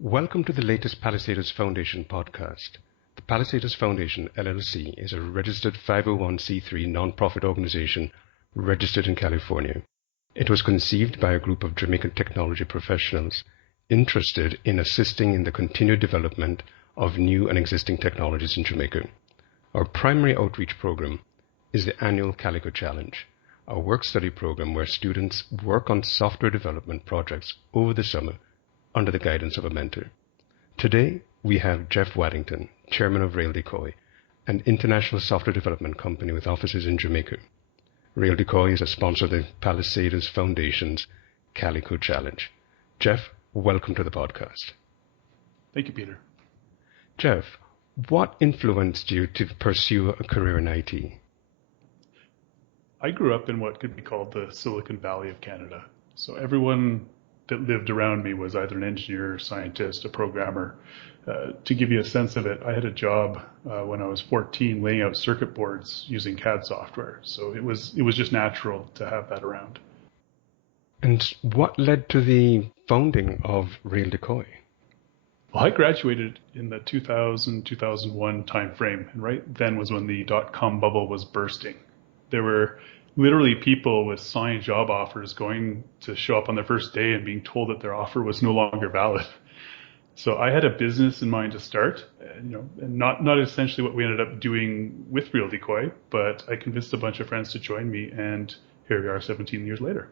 Welcome to the latest Palisadoes Foundation podcast. The Palisadoes Foundation, LLC, is a registered 501c3 nonprofit organization registered in California. It was conceived by a group of Jamaican technology professionals interested in assisting in the continued development of new and existing technologies in Jamaica. Our primary outreach program is the annual Calico Challenge, a work-study program where students work on software development projects over the summer under the guidance of a mentor. Today, we have Geoff Waddington, chairman of RealDecoy, an international software development company with offices in Jamaica. RealDecoy is a sponsor of the Palisadoes Foundation's Calico Challenge. Geoff, welcome to the podcast. Thank you, Peter. Geoff, what influenced you to pursue a career in IT? I grew up in what could be called the Silicon Valley of Canada. So everyone that lived around me was either an engineer, scientist, a programmer. To give you a sense of it, I had a job when I was 14 laying out circuit boards using CAD software. So it was just natural to have that around. And what led to the founding of RealDecoy? Well, I graduated in the 2000-2001 timeframe, and right then was when the dot-com bubble was bursting. There were literally people with signed job offers going to show up on their first day and being told that their offer was no longer valid. So I had a business in mind to start, and not essentially what we ended up doing with RealDecoy, but I convinced a bunch of friends to join me, and here we are 17 years later.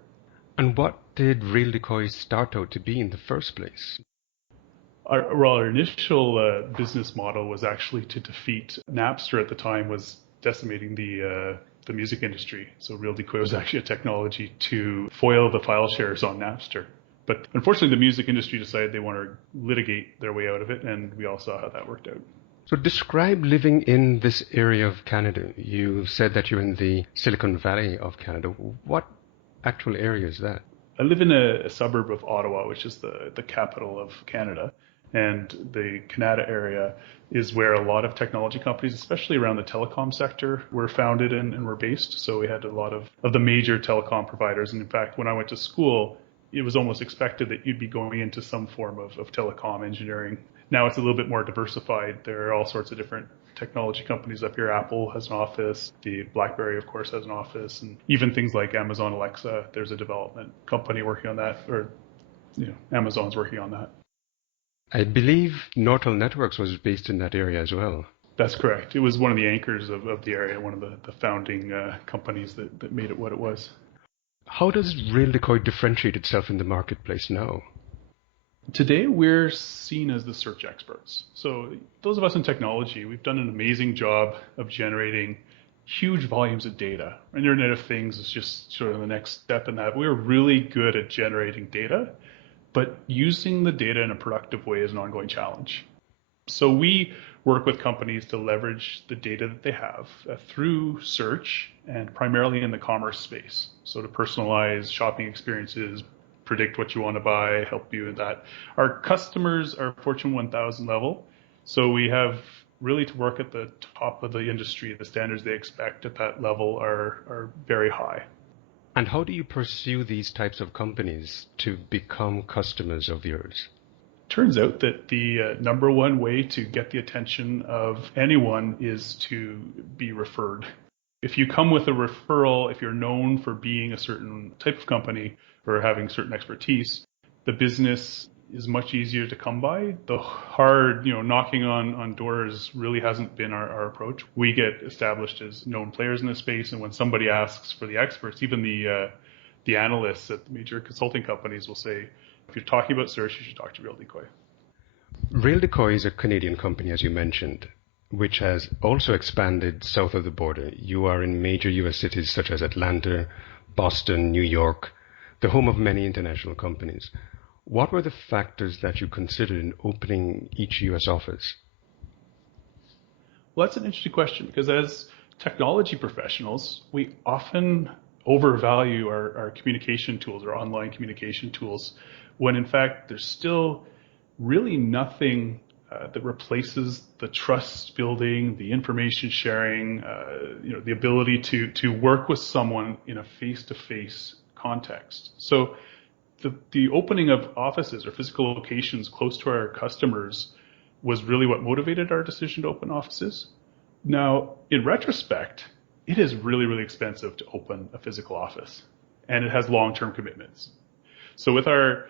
And what did RealDecoy start out to be in the first place? Our initial business model was actually to defeat Napster. At the time was decimating the music industry. So RealDecoy was actually a technology to foil the file shares on Napster. But unfortunately, the music industry decided they want to litigate their way out of it, and we all saw how that worked out. So describe living in this area of Canada. You said that you're in the Silicon Valley of Canada. What actual area is that? I live in a suburb of Ottawa, which is the capital of Canada. And the Canada area is where a lot of technology companies, especially around the telecom sector, were founded and were based. So we had a lot of the major telecom providers. And in fact, when I went to school, it was almost expected that you'd be going into some form of telecom engineering. Now it's a little bit more diversified. There are all sorts of different technology companies up here. Apple has an office. The BlackBerry, of course, has an office. And even things like Amazon Alexa, there's a development company working on that, or Amazon's working on that. I believe Nortel Networks was based in that area as well. That's correct. It was one of the anchors of the area, one of the founding companies that made it what it was. How does RealDecoy differentiate itself in the marketplace now? Today, we're seen as the search experts. So those of us in technology, we've done an amazing job of generating huge volumes of data. Internet of Things is just sort of the next step in that. We're really good at generating data, but using the data in a productive way is an ongoing challenge. So we work with companies to leverage the data that they have through search and primarily in the commerce space. So to personalize shopping experiences, predict what you want to buy, help you with that. Our customers are Fortune 1000 level. So we have really to work at the top of the industry. The standards they expect at that level are very high. And how do you pursue these types of companies to become customers of yours? Turns out that the number one way to get the attention of anyone is to be referred. If you come with a referral, if you're known for being a certain type of company or having certain expertise, the business is much easier to come by. The hard, knocking on doors really hasn't been our approach. We get established as known players in this space, and when somebody asks for the experts, even the analysts at the major consulting companies will say, if you're talking about search, you should talk to RealDecoy. RealDecoy is a Canadian company, as you mentioned, which has also expanded south of the border. You are in major U.S. cities such as Atlanta, Boston, New York, the home of many international companies. What were the factors that you considered in opening each U.S. office? Well, that's an interesting question because as technology professionals, we often overvalue our communication tools, our online communication tools, when in fact there's still really nothing that replaces the trust building, the information sharing, the ability to work with someone in a face-to-face context. So The opening of offices or physical locations close to our customers was really what motivated our decision to open offices. Now, in retrospect, it is really, really expensive to open a physical office, and it has long-term commitments. So with our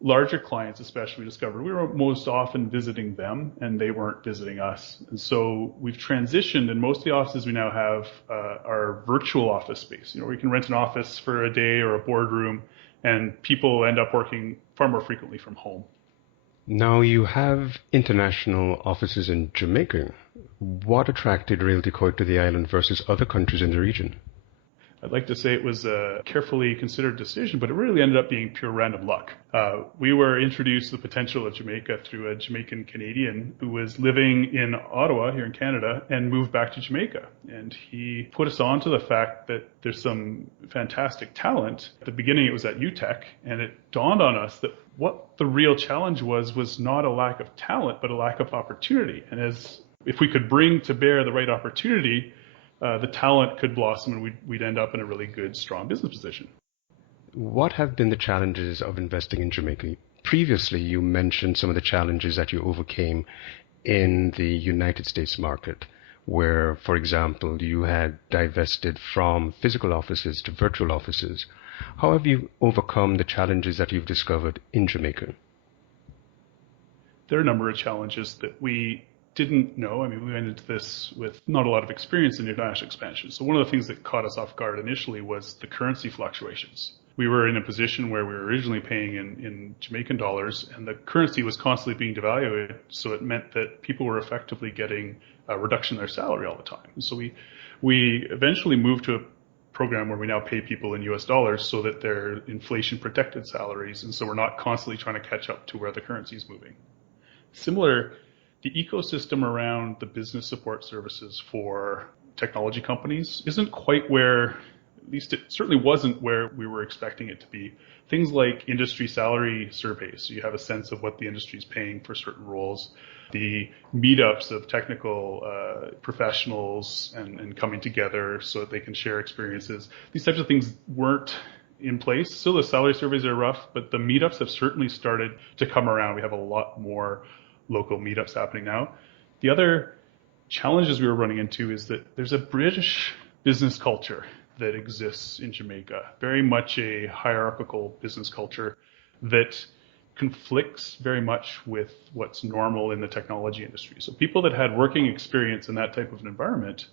larger clients, especially, we discovered we were most often visiting them and they weren't visiting us. And so we've transitioned, and most of the offices we now have are virtual office space. We can rent an office for a day or a boardroom, and people end up working far more frequently from home. Now you have international offices in Jamaica. What attracted RealDecoy to the island versus other countries in the region? I'd like to say it was a carefully considered decision, but it really ended up being pure random luck. We were introduced to the potential of Jamaica through a Jamaican Canadian who was living in Ottawa here in Canada and moved back to Jamaica. And he put us on to the fact that there's some fantastic talent. At the beginning, it was at UTech, and it dawned on us that what the real challenge was not a lack of talent, but a lack of opportunity. And if we could bring to bear the right opportunity, the talent could blossom and we'd end up in a really good, strong business position. What have been the challenges of investing in Jamaica? Previously, you mentioned some of the challenges that you overcame in the United States market, where, for example, you had divested from physical offices to virtual offices. How have you overcome the challenges that you've discovered in Jamaica? There are a number of challenges that we didn't know. I mean, we went into this with not a lot of experience in international expansion. So one of the things that caught us off guard initially was the currency fluctuations. We were in a position where we were originally paying in Jamaican dollars, and the currency was constantly being devalued. So it meant that people were effectively getting a reduction in their salary all the time. And so we eventually moved to a program where we now pay people in US dollars so that they're inflation protected salaries. And so we're not constantly trying to catch up to where the currency is moving. Similar, the ecosystem around the business support services for technology companies isn't quite where, at least it certainly wasn't where we were expecting it to be. Things like industry salary surveys, so you have a sense of what the industry is paying for certain roles. The meetups of technical professionals and coming together so that they can share experiences. These types of things weren't in place. Still, the salary surveys are rough, but the meetups have certainly started to come around. We have a lot more local meetups happening now. The other challenges we were running into is that there's a British business culture that exists in Jamaica, very much a hierarchical business culture that conflicts very much with what's normal in the technology industry. So people that had working experience in that type of an environment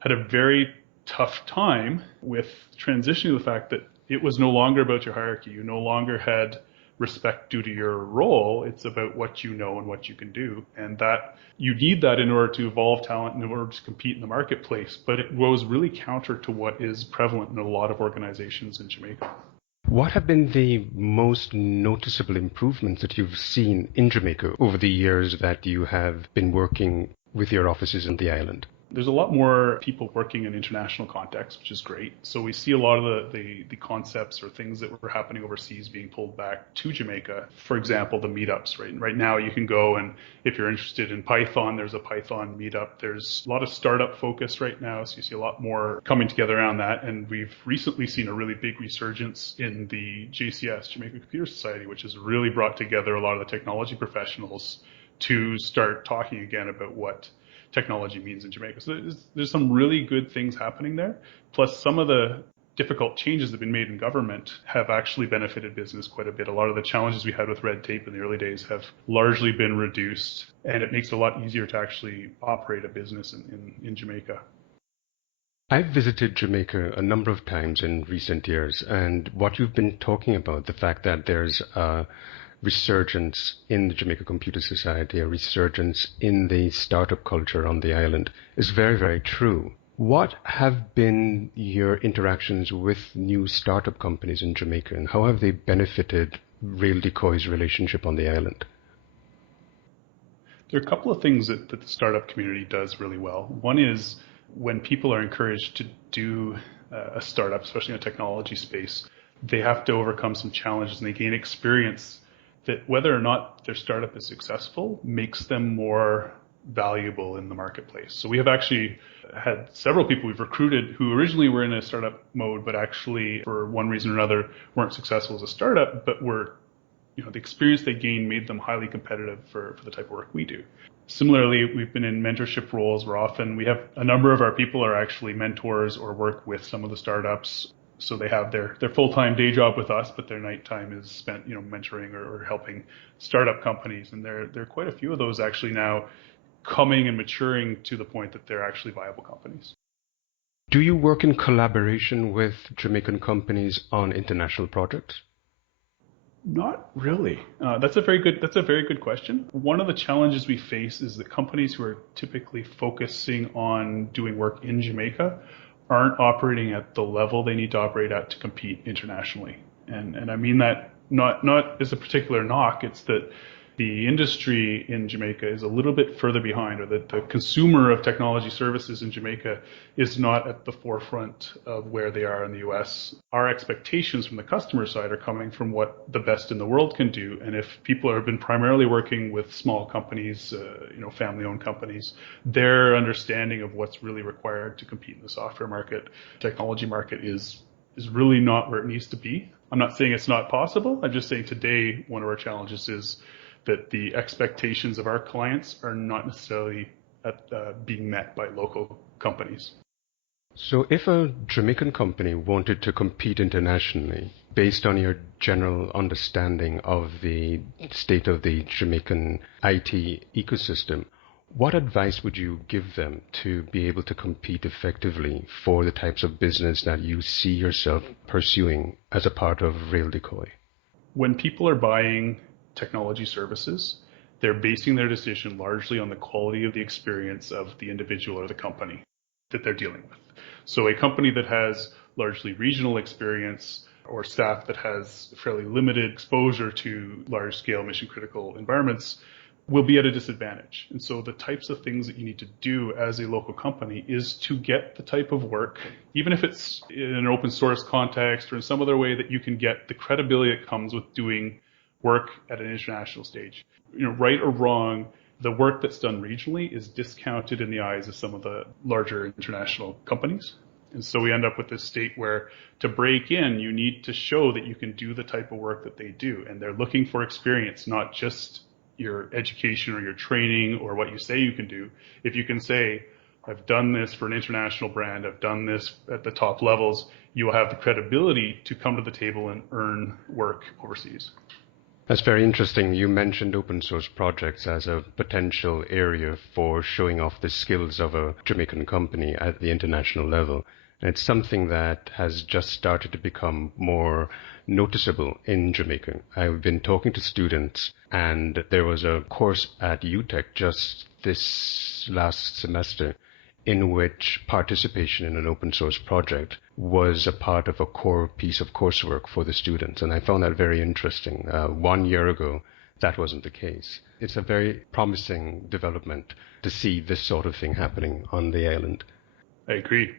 had a very tough time with transitioning to the fact that it was no longer about your hierarchy. You no longer had respect due to your role. It's about what you know and what you can do. And that you need that in order to evolve talent, in order to compete in the marketplace. But it was really counter to what is prevalent in a lot of organizations in Jamaica. What have been the most noticeable improvements that you've seen in Jamaica over the years that you have been working with your offices on the island? There's a lot more people working in international context, which is great. So we see a lot of the concepts or things that were happening overseas being pulled back to Jamaica. For example, the meetups, right? Right now you can go, and if you're interested in Python, there's a Python meetup. There's a lot of startup focus right now. So you see a lot more coming together around that. And we've recently seen a really big resurgence in the JCS, Jamaican Computer Society, which has really brought together a lot of the technology professionals to start talking again about what technology means in Jamaica. So there's some really good things happening there. Plus some of the difficult changes that have been made in government have actually benefited business quite a bit. A lot of the challenges we had with red tape in the early days have largely been reduced, and it makes it a lot easier to actually operate a business in Jamaica. I've visited Jamaica a number of times in recent years, and what you've been talking about, the fact that there's a resurgence in the Jamaica Computer Society, a resurgence in the startup culture on the island, is very, very true. What have been your interactions with new startup companies in Jamaica, and how have they benefited RealDecoy's relationship on the island? There are a couple of things that the startup community does really well. One is when people are encouraged to do a startup, especially in a technology space, they have to overcome some challenges and they gain experience that whether or not their startup is successful makes them more valuable in the marketplace. So we have actually had several people we've recruited who originally were in a startup mode, but actually for one reason or another weren't successful as a startup, but were, the experience they gained made them highly competitive for the type of work we do. Similarly, we've been in mentorship roles where often we have a number of our people are actually mentors or work with some of the startups. So they have their full-time day job with us, but their nighttime is spent, mentoring or helping startup companies. And there are quite a few of those actually now coming and maturing to the point that they're actually viable companies. Do you work in collaboration with Jamaican companies on international projects? Not really. That's a very good question. One of the challenges we face is that companies who are typically focusing on doing work in Jamaica aren't operating at the level they need to operate at to compete internationally. And I mean that not as a particular knock. It's that the industry in Jamaica is a little bit further behind, or that the consumer of technology services in Jamaica is not at the forefront of where they are in the US. Our expectations from the customer side are coming from what the best in the world can do. And if people have been primarily working with small companies, family-owned companies, their understanding of what's really required to compete in the software market, technology market is really not where it needs to be. I'm not saying it's not possible. I'm just saying today one of our challenges is that the expectations of our clients are not necessarily being met by local companies. So if a Jamaican company wanted to compete internationally, based on your general understanding of the state of the Jamaican IT ecosystem, what advice would you give them to be able to compete effectively for the types of business that you see yourself pursuing as a part of RealDecoy? When people are buying technology services, they're basing their decision largely on the quality of the experience of the individual or the company that they're dealing with. So a company that has largely regional experience or staff that has fairly limited exposure to large-scale mission-critical environments will be at a disadvantage. And so the types of things that you need to do as a local company is to get the type of work, even if it's in an open source context or in some other way that you can get the credibility that comes with doing work at an international stage. Right or wrong, the work that's done regionally is discounted in the eyes of some of the larger international companies. And so we end up with this state where to break in, you need to show that you can do the type of work that they do. And they're looking for experience, not just your education or your training or what you say you can do. If you can say, I've done this for an international brand, I've done this at the top levels, you will have the credibility to come to the table and earn work overseas. That's very interesting. You mentioned open source projects as a potential area for showing off the skills of a Jamaican company at the international level. And it's something that has just started to become more noticeable in Jamaica. I've been talking to students, and there was a course at UTech just this last semester in which participation in an open source project was a part of a core piece of coursework for the students. And I found that very interesting. 1 year ago, that wasn't the case. It's a very promising development to see this sort of thing happening on the island. I agree.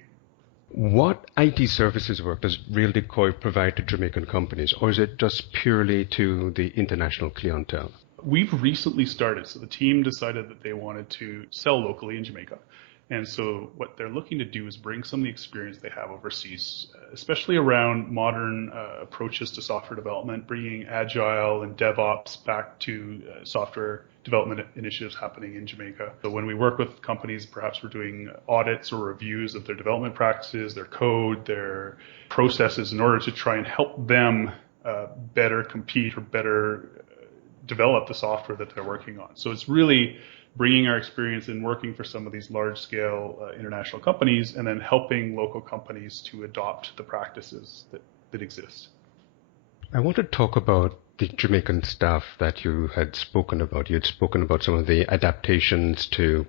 What IT services work does RealDecoy provide to Jamaican companies, or is it just purely to the international clientele? We've recently started. So the team decided that they wanted to sell locally in Jamaica. And so what they're looking to do is bring some of the experience they have overseas, especially around modern approaches to software development, bringing agile and DevOps back to software development initiatives happening in Jamaica. So when we work with companies, perhaps we're doing audits or reviews of their development practices, their code, their processes in order to try and help them better compete or better develop the software that they're working on. So it's really bringing our experience in working for some of these large-scale international companies and then helping local companies to adopt the practices that exist. I want to talk about the Jamaican staff that you had spoken about. You had spoken about some of the adaptations to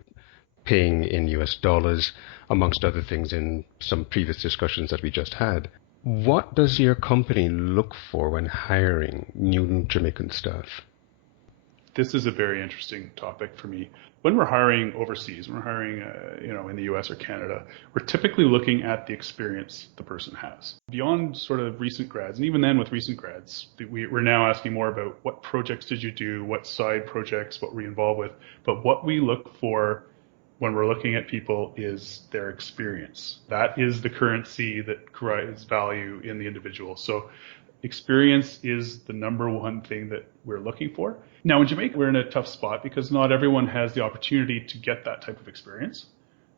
paying in US dollars, amongst other things in some previous discussions that we just had. What does your company look for when hiring new Jamaican staff? This is a very interesting topic for me. When we're hiring overseas, when we're hiring, in the US or Canada, we're typically looking at the experience the person has. Beyond sort of recent grads, and even then with recent grads, we're now asking more about what projects did you do, what side projects, what were you involved with. But what we look for when we're looking at people is their experience. That is the currency that creates value in the individual. So experience is the number one thing that we're looking for. Now in Jamaica, we're in a tough spot because not everyone has the opportunity to get that type of experience.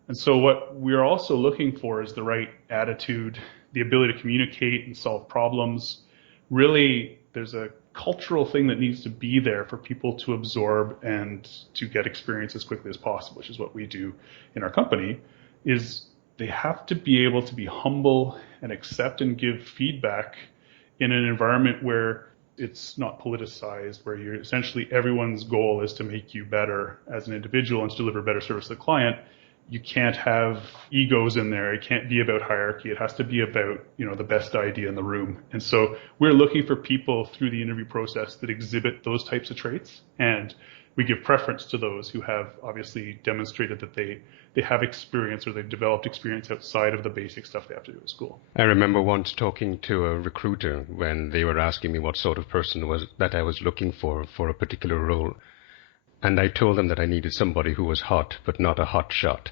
And so what we're also looking for is the right attitude, the ability to communicate and solve problems. Really, there's a cultural thing that needs to be there for people to absorb and to get experience as quickly as possible, which is what we do in our company, is they have to be able to be humble and accept and give feedback in an environment where it's not politicized, where you're essentially everyone's goal is to make you better as an individual and to deliver better service to the client. You can't have egos in there. It can't be about hierarchy. It has to be about, the best idea in the room. And so we're looking for people through the interview process that exhibit those types of traits. And we give preference to those who have obviously demonstrated that they have experience or they've developed experience outside of the basic stuff they have to do at school. I remember once talking to a recruiter when they were asking me what sort of person that I was looking for a particular role. And I told them that I needed somebody who was hot, but not a hot shot.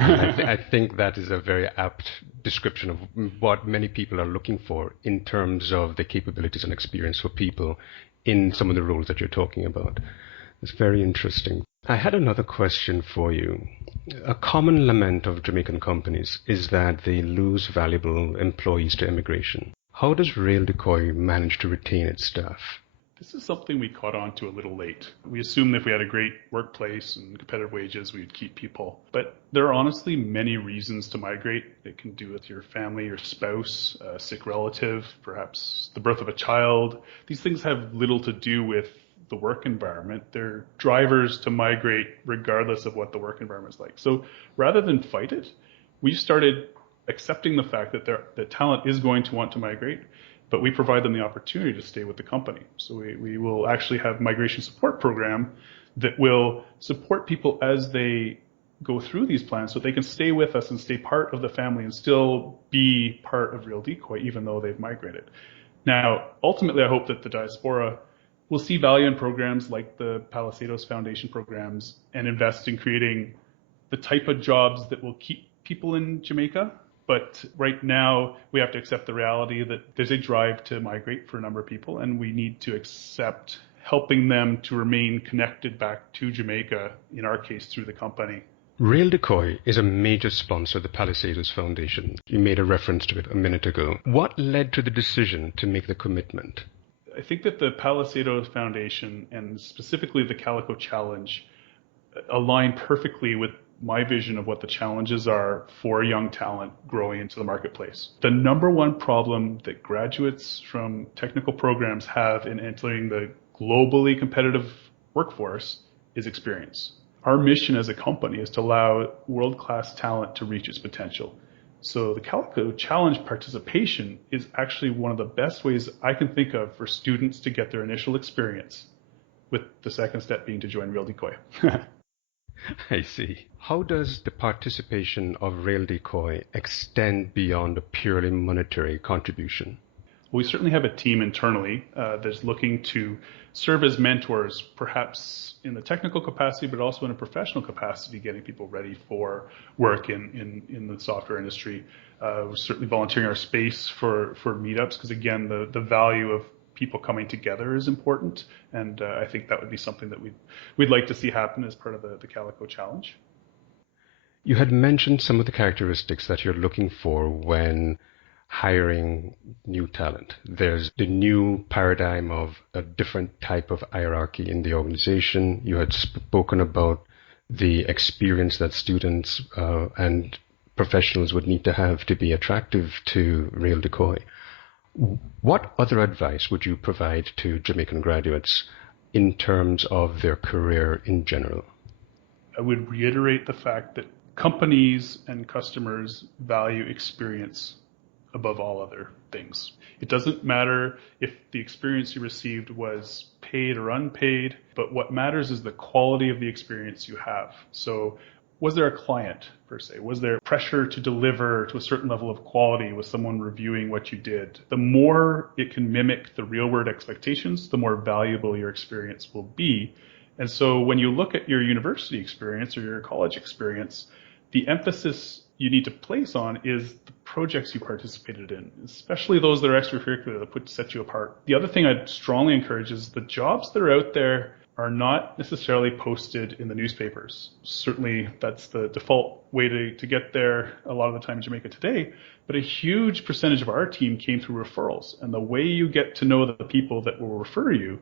I think that is a very apt description of what many people are looking for in terms of the capabilities and experience for people in some of the roles that you're talking about. It's very interesting. I had another question for you. A common lament of Jamaican companies is that they lose valuable employees to immigration. How does RealDecoy manage to retain its staff? This is something we caught on to a little late. We assumed if we had a great workplace and competitive wages, we'd keep people. But there are honestly many reasons to migrate. It can do with your family, your spouse, a sick relative, perhaps the birth of a child. These things have little to do with the work environment. They're drivers to migrate regardless of what the work environment is like. So rather than fight it, we started accepting the fact that talent is going to want to migrate, but we provide them the opportunity to stay with the company. So we will actually have migration support program that will support people as they go through these plans so they can stay with us and stay part of the family and still be part of RealDecoy even though they've migrated. Now, ultimately, I hope that the diaspora will see value in programs like the Palisadoes Foundation programs and invest in creating the type of jobs that will keep people in Jamaica. But right now, we have to accept the reality that there's a drive to migrate for a number of people, and we need to accept helping them to remain connected back to Jamaica, in our case, through the company. RealDecoy is a major sponsor of the Palisadoes Foundation. You made a reference to it a minute ago. What led to the decision to make the commitment? I think that the Palisadoes Foundation, and specifically the Calico Challenge, align perfectly with my vision of what the challenges are for young talent growing into the marketplace. The number one problem that graduates from technical programs have in entering the globally competitive workforce is experience. Our mission as a company is to allow world-class talent to reach its potential. So the Calico Challenge participation is actually one of the best ways I can think of for students to get their initial experience, with the second step being to join RealDecoy. I see. How does the participation of RealDecoy extend beyond a purely monetary contribution? We certainly have a team internally that's looking to serve as mentors, perhaps in the technical capacity, but also in a professional capacity, getting people ready for work in the software industry. We're certainly volunteering our space for meetups because, again, the value of people coming together is important, and I think that would be something that we'd like to see happen as part of the Calico Challenge. You had mentioned some of the characteristics that you're looking for when hiring new talent. There's the new paradigm of a different type of hierarchy in the organization. You had spoken about the experience that students and professionals would need to have to be attractive to RealDecoy. What other advice would you provide to Jamaican graduates in terms of their career in general? I would reiterate the fact that companies and customers value experience above all other things. It doesn't matter if the experience you received was paid or unpaid, but what matters is the quality of the experience you have. So was there a client, per se? Was there pressure to deliver to a certain level of quality? Was someone reviewing what you did? The more it can mimic the real world expectations, the more valuable your experience will be. And so when you look at your university experience or your college experience, the emphasis you need to place on is the projects you participated in, especially those that are extracurricular that set you apart. The other thing I'd strongly encourage is the jobs that are out there are not necessarily posted in the newspapers. Certainly that's the default way to get there a lot of the time in Jamaica today, but a huge percentage of our team came through referrals. And the way you get to know the people that will refer you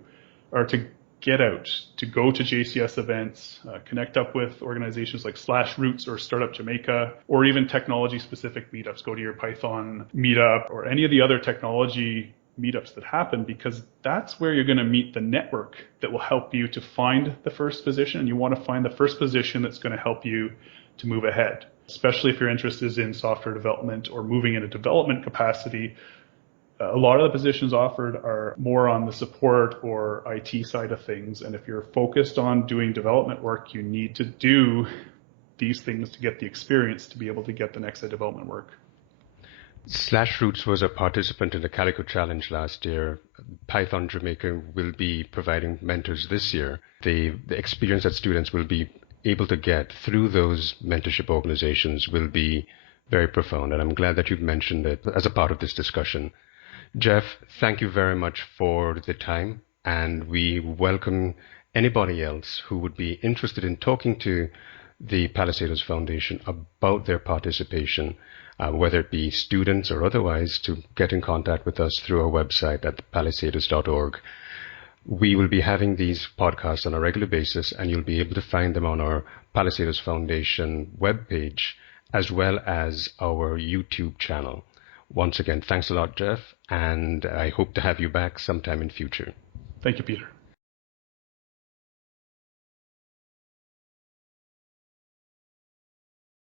are to get out, to go to JCS events, connect up with organizations like /Roots or Startup Jamaica, or even technology-specific meetups. Go to your Python meetup or any of the other technology meetups that happen, because that's where you're going to meet the network that will help you to find the first position. And you want to find the first position that's going to help you to move ahead, especially if your interest is in software development or moving in a development capacity. A lot of the positions offered are more on the support or IT side of things. And if you're focused on doing development work, you need to do these things to get the experience to be able to get the next development work. /Roots was a participant in the Calico Challenge last year. Python Jamaica will be providing mentors this year. The experience that students will be able to get through those mentorship organizations will be very profound. And I'm glad that you've mentioned it as a part of this discussion. Geoff, thank you very much for the time, and we welcome anybody else who would be interested in talking to the Palisadoes Foundation about their participation, whether it be students or otherwise, to get in contact with us through our website at palisadoes.org. We will be having these podcasts on a regular basis, and you'll be able to find them on our Palisadoes Foundation webpage, as well as our YouTube channel. Once again, thanks a lot, Geoff, and I hope to have you back sometime in future. Thank you, Peter.